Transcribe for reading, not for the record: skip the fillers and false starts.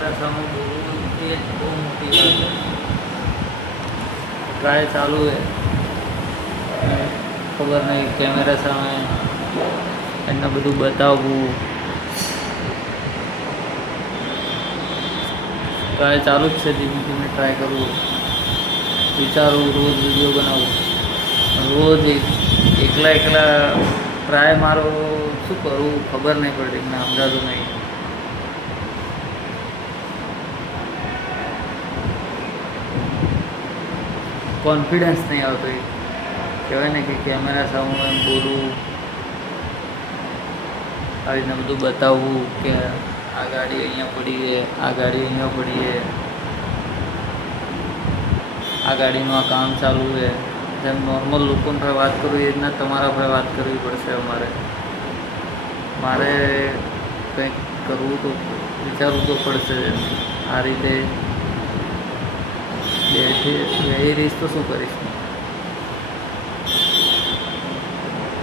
Camera સામે બોલવું એ જ બહુ મોટી વાત છે. ટ્રાય ચાલુ છે, ખબર નહીં કેમેરા સામે એને બધું બતાવવું. ટ્રાય ચાલુ જ છે, ધીમે ધીમે ટ્રાય કરવું. વિચારું રોજ વિડીયો બનાવવું, રોજ એકલા ટ્રાય મારો શું કરવું ખબર નહીં પડતી, મને સમજાતું નહીં. કોન્ફિડન્સ નહીં આવતો. એ કહેવાય ને કે કેમેરા સામે એમ બોલવું, આવી રીતના બધું બતાવવું કે આ ગાડી અહીંયા પડી છે, આ ગાડી અહીંયા પડી છે, આ ગાડીનું આ કામ ચાલુ છે. જેમ નોર્મલ લોકો પર વાત કરું એ રીતના તમારા પર વાત કરવી પડશે. મારે કંઈક કરવું તો વિચારવું તો પડશે. આ રીતે બે રહીશ તો શું કરીશ.